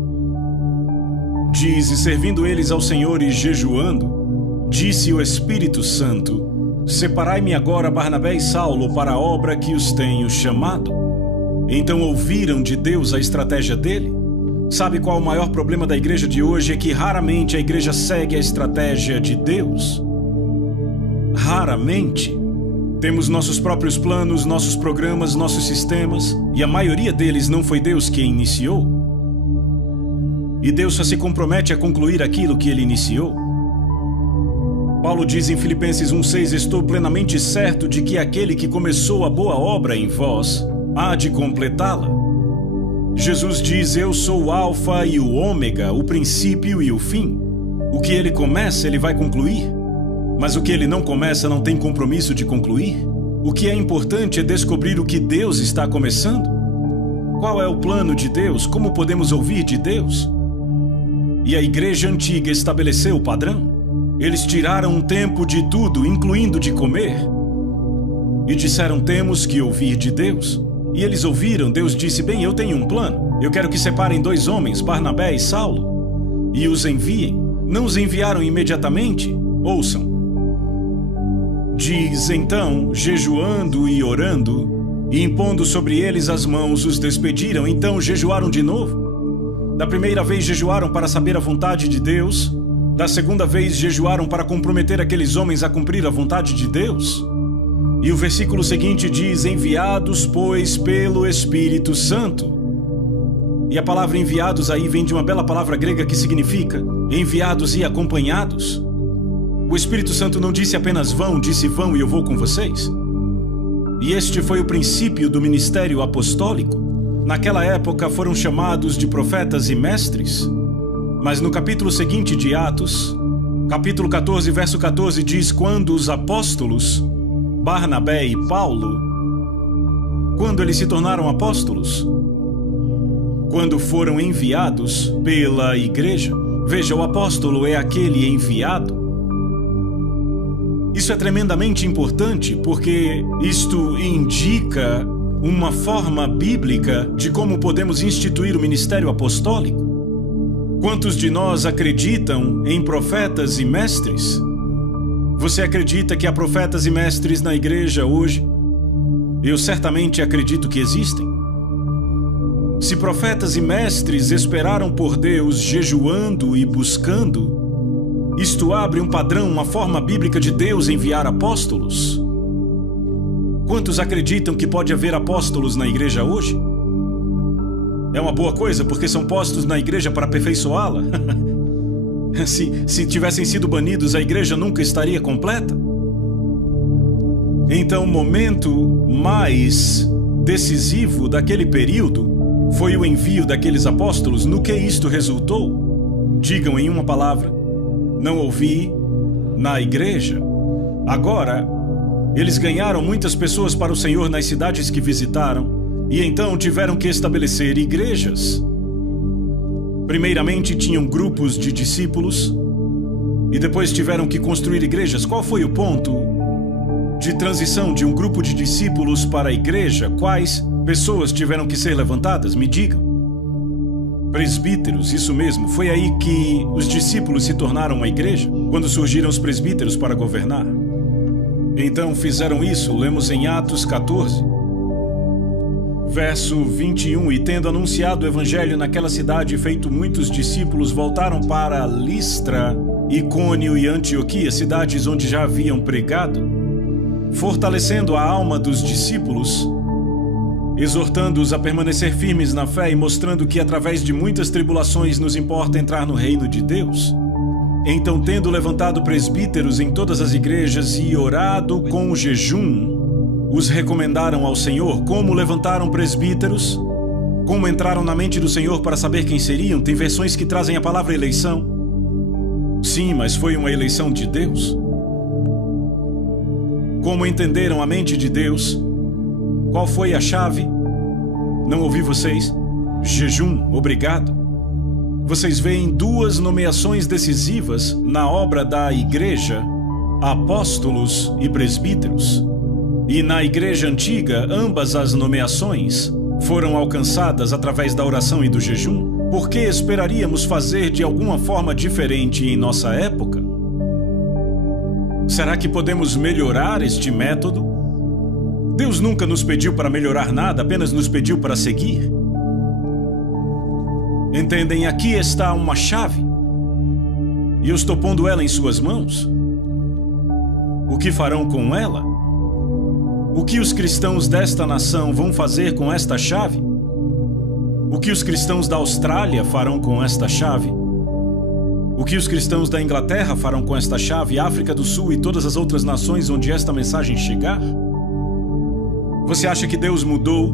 Diz: e servindo eles ao Senhor e jejuando, disse o Espírito Santo: separai-me agora Barnabé e Saulo para a obra que os tenho chamado. Então ouviram de Deus a estratégia dele. Sabe qual o maior problema da igreja de hoje? É que raramente a igreja segue a estratégia de Deus. Raramente. Temos nossos próprios planos, nossos programas, nossos sistemas, e a maioria deles não foi Deus quem iniciou. E Deus só se compromete a concluir aquilo que Ele iniciou. Paulo diz em Filipenses 1,6: estou plenamente certo de que aquele que começou a boa obra em vós há de completá-la. Jesus diz: eu sou o Alfa e o Ômega, o princípio e o fim. O que Ele começa, Ele vai concluir. Mas o que Ele não começa não tem compromisso de concluir. O que é importante é descobrir o que Deus está começando. Qual é o plano de Deus? Como podemos ouvir de Deus? E a igreja antiga estabeleceu o padrão. Eles tiraram um tempo de tudo, incluindo de comer, e disseram: temos que ouvir de Deus. E eles ouviram. Deus disse: bem, eu tenho um plano. Eu quero que separem 2 homens, Barnabé e Saulo, e os enviem. Não os enviaram imediatamente? Ouçam. Diz: então, jejuando e orando, e impondo sobre eles as mãos, os despediram. Então jejuaram de novo. Da primeira vez jejuaram para saber a vontade de Deus. Da segunda vez jejuaram para comprometer aqueles homens a cumprir a vontade de Deus. E o versículo seguinte diz: enviados, pois, pelo Espírito Santo. E a palavra enviados aí vem de uma bela palavra grega que significa enviados e acompanhados. O Espírito Santo não disse apenas vão, disse vão e eu vou com vocês. E este foi o princípio do ministério apostólico. Naquela época foram chamados de profetas e mestres. Mas no capítulo seguinte de Atos, capítulo 14, verso 14, diz: quando os apóstolos, Barnabé e Paulo, quando eles se tornaram apóstolos? Quando foram enviados pela igreja. Veja, o apóstolo é aquele enviado. Isso é tremendamente importante porque isto indica uma forma bíblica de como podemos instituir o ministério apostólico. Quantos de nós acreditam em profetas e mestres? Você acredita que há profetas e mestres na igreja hoje? Eu certamente acredito que existem. Se profetas e mestres esperaram por Deus jejuando e buscando, isto abre um padrão, uma forma bíblica de Deus enviar apóstolos. Quantos acreditam que pode haver apóstolos na igreja hoje? É uma boa coisa, porque são postos na igreja para aperfeiçoá-la. Se tivessem sido banidos, a igreja nunca estaria completa. Então, o momento mais decisivo daquele período foi o envio daqueles apóstolos. No que isto resultou? Digam em uma palavra: não ouvi na igreja. Agora, eles ganharam muitas pessoas para o Senhor nas cidades que visitaram. E então tiveram que estabelecer igrejas. Primeiramente tinham grupos de discípulos e depois tiveram que construir igrejas. Qual foi o ponto de transição de um grupo de discípulos para a igreja? Quais pessoas tiveram que ser levantadas? Me digam. Presbíteros, isso mesmo. Foi aí que os discípulos se tornaram uma igreja, quando surgiram os presbíteros para governar. Então fizeram isso. Lemos em Atos 14. Verso 21, e tendo anunciado o evangelho naquela cidade e feito muitos discípulos, voltaram para Listra, Icônio e Antioquia, cidades onde já haviam pregado, fortalecendo a alma dos discípulos, exortando-os a permanecer firmes na fé e mostrando que através de muitas tribulações nos importa entrar no reino de Deus. Então, tendo levantado presbíteros em todas as igrejas e orado com jejum, os recomendaram ao Senhor. Como levantaram presbíteros? Como entraram na mente do Senhor para saber quem seriam? Tem versões que trazem a palavra eleição. Sim, mas foi uma eleição de Deus. Como entenderam a mente de Deus? Qual foi a chave? Não ouvi vocês? Jejum, obrigado. Vocês veem 2 nomeações decisivas na obra da igreja: apóstolos e presbíteros. E na igreja antiga, ambas as nomeações foram alcançadas através da oração e do jejum. Por que esperaríamos fazer de alguma forma diferente em nossa época? Será que podemos melhorar este método? Deus nunca nos pediu para melhorar nada, apenas nos pediu para seguir. Entendem? Aqui está uma chave. E eu estou pondo ela em suas mãos. O que farão com ela? O que os cristãos desta nação vão fazer com esta chave? O que os cristãos da Austrália farão com esta chave? O que os cristãos da Inglaterra farão com esta chave, África do Sul e todas as outras nações onde esta mensagem chegar? Você acha que Deus mudou?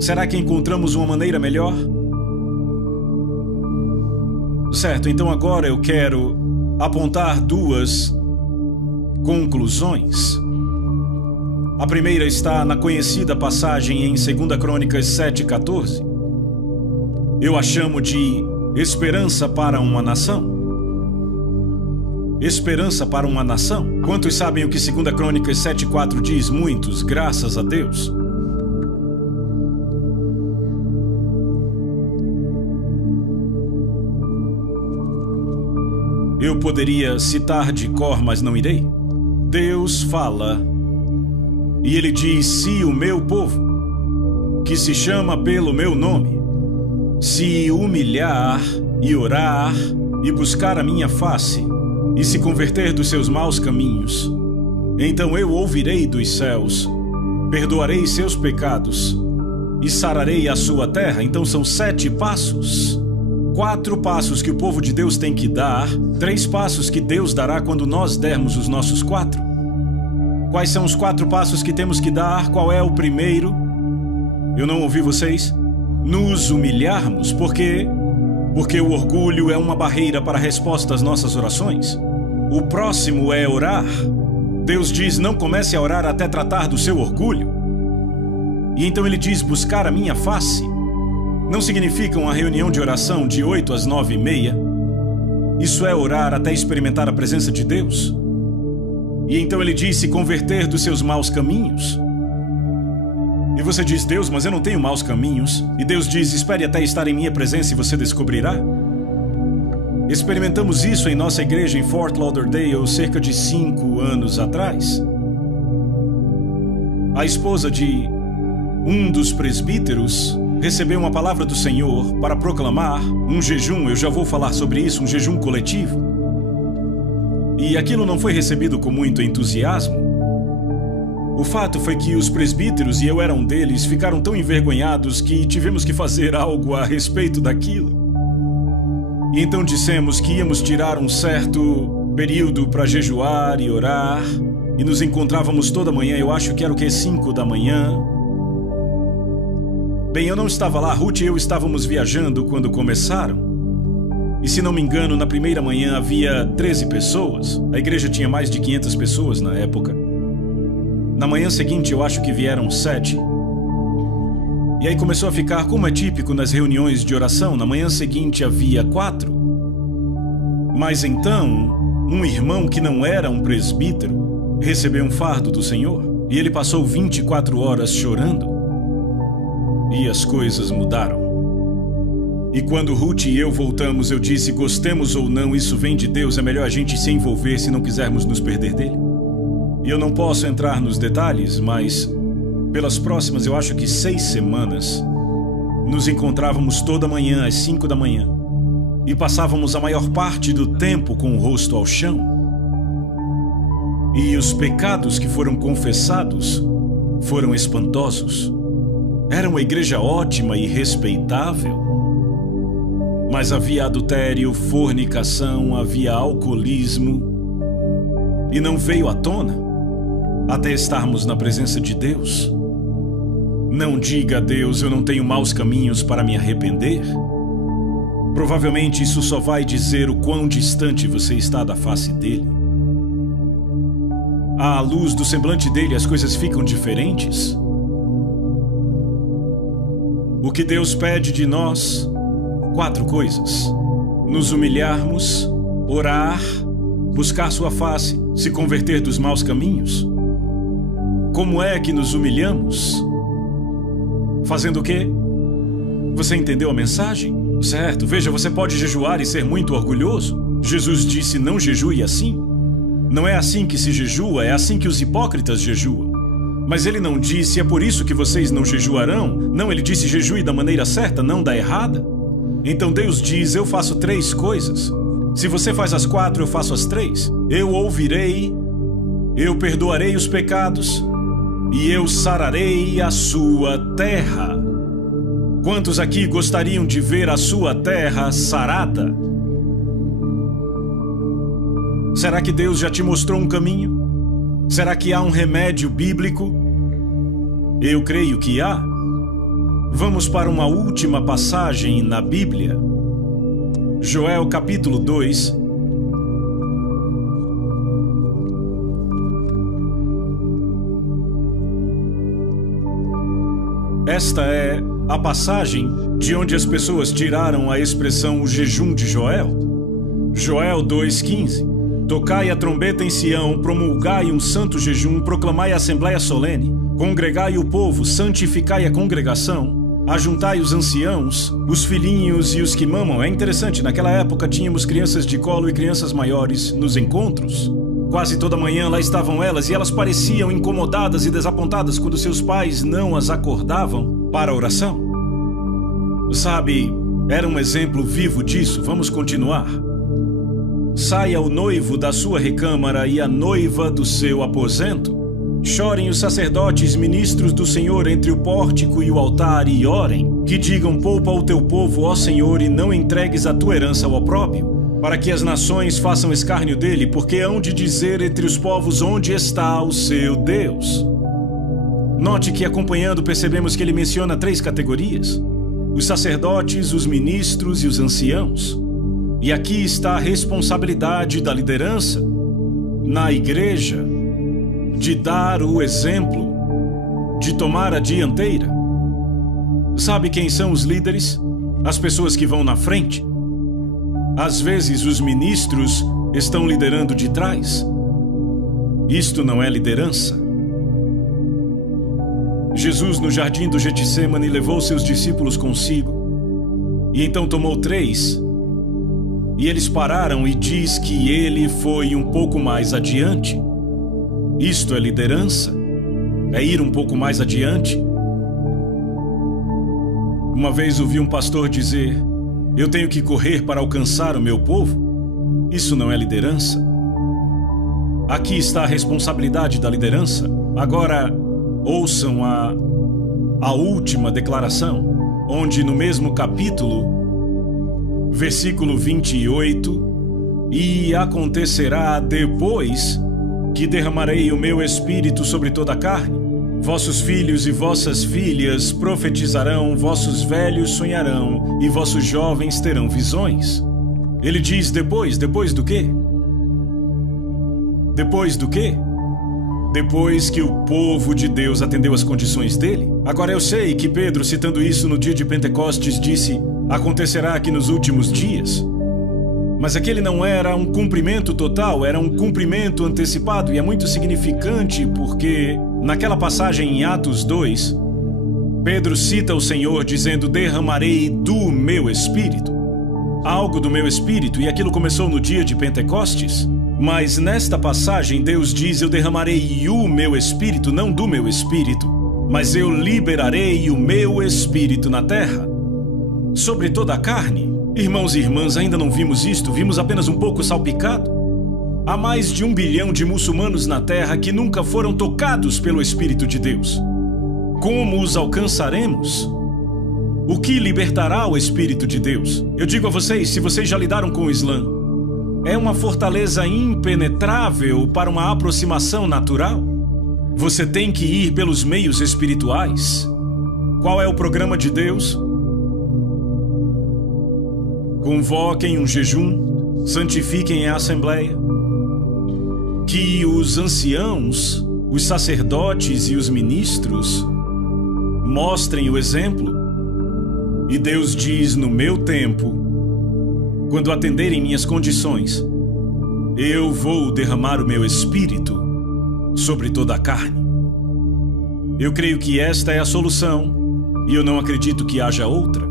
Será que encontramos uma maneira melhor? Certo, então agora eu quero apontar duas conclusões. A primeira está na conhecida passagem em 2 Crônicas 7:14. Eu a chamo de esperança para uma nação. Esperança para uma nação. Quantos sabem o que 2 Crônicas 7:4 diz? Muitos, graças a Deus. Eu poderia citar de cor, mas não irei. Deus fala, e ele diz: se o meu povo, que se chama pelo meu nome, se humilhar e orar e buscar a minha face e se converter dos seus maus caminhos, então eu ouvirei dos céus, perdoarei seus pecados e sararei a sua terra. Então são 7 passos. 4 passos que o povo de Deus tem que dar, 3 passos que Deus dará quando nós dermos os nossos 4. Quais são os 4 passos que temos que dar? Qual é o primeiro? Eu não ouvi vocês? Nos humilharmos. Por quê? Porque o orgulho é uma barreira para a resposta às nossas orações. O próximo é orar. Deus diz: não comece a orar até tratar do seu orgulho. E então ele diz: buscar a minha face. Não significa uma reunião de oração de 8 às 9:30. Isso é orar até experimentar a presença de Deus. E então ele diz: se converter dos seus maus caminhos. E você diz: Deus, mas eu não tenho maus caminhos. E Deus diz: espere até estar em minha presença e você descobrirá. Experimentamos isso em nossa igreja em Fort Lauderdale cerca de 5 anos atrás. A esposa de um dos presbíteros recebeu uma palavra do Senhor para proclamar um jejum. Eu já vou falar sobre isso, um jejum coletivo. E aquilo não foi recebido com muito entusiasmo. O fato foi que os presbíteros, e eu era um deles, ficaram tão envergonhados que tivemos que fazer algo a respeito daquilo. E então dissemos que íamos tirar um certo período para jejuar e orar, e nos encontrávamos toda manhã. Eu acho que era o que? 5 da manhã. Bem, eu não estava lá, Ruth e eu estávamos viajando quando começaram. E se não me engano, na primeira manhã havia 13 pessoas. A igreja tinha mais de 500 pessoas na época. Na manhã seguinte, eu acho que vieram 7. E aí começou a ficar, como é típico nas reuniões de oração, na manhã seguinte havia 4. Mas então, um irmão que não era um presbítero recebeu um fardo do Senhor. E ele passou 24 horas chorando. E as coisas mudaram. E quando Ruth e eu voltamos, eu disse: gostemos ou não, isso vem de Deus, é melhor a gente se envolver se não quisermos nos perder dele. E eu não posso entrar nos detalhes, mas pelas próximas, eu acho que 6 semanas, nos encontrávamos toda manhã às 5 da manhã e passávamos a maior parte do tempo com o rosto ao chão. E os pecados que foram confessados foram espantosos. Era uma igreja ótima e respeitável, mas havia adultério, fornicação, havia alcoolismo, e não veio à tona até estarmos na presença de Deus. Não diga a Deus: eu não tenho maus caminhos para me arrepender. Provavelmente isso só vai dizer o quão distante você está da face dele. À luz do semblante dele, as coisas ficam diferentes. O que Deus pede de nós? 4 coisas: nos humilharmos, orar, buscar sua face, se converter dos maus caminhos. Como é que nos humilhamos? Fazendo o quê? Você entendeu a mensagem? Certo, veja, você pode jejuar e ser muito orgulhoso. Jesus disse: não jejue assim. Não é assim que se jejua, é assim que os hipócritas jejuam. Mas ele não disse, é por isso que vocês não jejuarão? Não, ele disse, jejue da maneira certa, não da errada. Então Deus diz, eu faço 3 coisas. Se você faz as 4, eu faço as 3. Eu ouvirei, eu perdoarei os pecados e eu sararei a sua terra. Quantos aqui gostariam de ver a sua terra sarada? Será que Deus já te mostrou um caminho? Será que há um remédio bíblico? Eu creio que há. Vamos para uma última passagem na Bíblia. Joel capítulo 2. Esta é a passagem de onde as pessoas tiraram a expressão o jejum de Joel. Joel 2,15. Tocai a trombeta em Sião, promulgai um santo jejum, proclamai a assembleia solene, congregai o povo, santificai a congregação, ajuntai os anciãos, os filhinhos e os que mamam. É interessante, naquela época tínhamos crianças de colo e crianças maiores nos encontros. Quase toda manhã lá estavam elas e elas pareciam incomodadas e desapontadas quando seus pais não as acordavam para a oração. Sabe, era um exemplo vivo disso. Vamos continuar. Saia o noivo da sua recâmara e a noiva do seu aposento. Chorem os sacerdotes, ministros do Senhor, entre o pórtico e o altar, e orem. Que digam, poupa o teu povo, ó Senhor, e não entregues a tua herança ao opróbrio, para que as nações façam escárnio dele, porque hão de dizer entre os povos onde está o seu Deus. Note que, acompanhando, percebemos que ele menciona 3 categorias: os sacerdotes, os ministros e os anciãos. E aqui está a responsabilidade da liderança na igreja de dar o exemplo, de tomar a dianteira. Sabe quem são os líderes? As pessoas que vão na frente. Às vezes os ministros estão liderando de trás. Isto não é liderança. Jesus, no jardim do Getsêmani, levou seus discípulos consigo e então tomou 3. E eles pararam e diz que ele foi um pouco mais adiante. Isto é liderança? É ir um pouco mais adiante? Uma vez ouvi um pastor dizer, eu tenho que correr para alcançar o meu povo. Isso não é liderança. Aqui está a responsabilidade da liderança. Agora, ouçam a última declaração, onde no mesmo capítulo, versículo 28, e acontecerá depois que derramarei o meu espírito sobre toda a carne. Vossos filhos e vossas filhas profetizarão, vossos velhos sonharão e vossos jovens terão visões. Ele diz depois do quê? Depois do quê? Depois que o povo de Deus atendeu às condições dele. Agora eu sei que Pedro, citando isso no dia de Pentecostes, disse, acontecerá aqui nos últimos dias. Mas aquele não era um cumprimento total, era um cumprimento antecipado, e é muito significante porque, naquela passagem em Atos 2, Pedro cita o Senhor dizendo, derramarei do meu espírito. Algo do meu espírito, e aquilo começou no dia de Pentecostes. Mas nesta passagem Deus diz, eu derramarei o meu espírito, não do meu espírito, mas eu liberarei o meu espírito na terra, sobre toda a carne. Irmãos e irmãs, ainda não vimos isto, vimos apenas um pouco salpicado. Há mais de 1 bilhão de muçulmanos na terra que nunca foram tocados pelo Espírito de Deus. Como os alcançaremos? O que libertará o Espírito de Deus? Eu digo a vocês, se vocês já lidaram com o Islã, é uma fortaleza impenetrável para uma aproximação natural. Você tem que ir pelos meios espirituais. Qual é o programa de Deus? Convoquem um jejum, santifiquem a assembleia. Que os anciãos, os sacerdotes e os ministros mostrem o exemplo. E Deus diz, no meu tempo, quando atenderem minhas condições, eu vou derramar o meu espírito sobre toda a carne. Eu creio que esta é a solução, e eu não acredito que haja outra.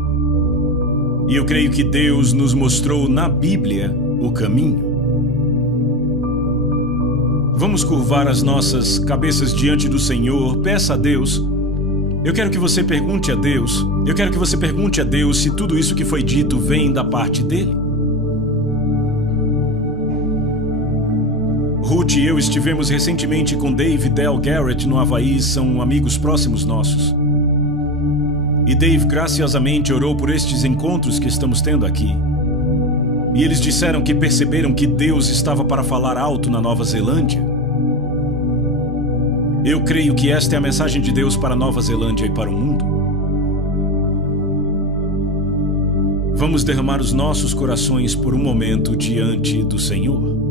E eu creio que Deus nos mostrou na Bíblia o caminho. Vamos curvar as nossas cabeças diante do Senhor. Peça a Deus. Eu quero que você pergunte a Deus. Eu quero que você pergunte a Deus se tudo isso que foi dito vem da parte dele. Ruth e eu estivemos recentemente com Dave e Del Garrett no Havaí, são amigos próximos nossos. E Dave graciosamente orou por estes encontros que estamos tendo aqui. E eles disseram que perceberam que Deus estava para falar alto na Nova Zelândia. Eu creio que esta é a mensagem de Deus para a Nova Zelândia e para o mundo. Vamos derramar os nossos corações por um momento diante do Senhor.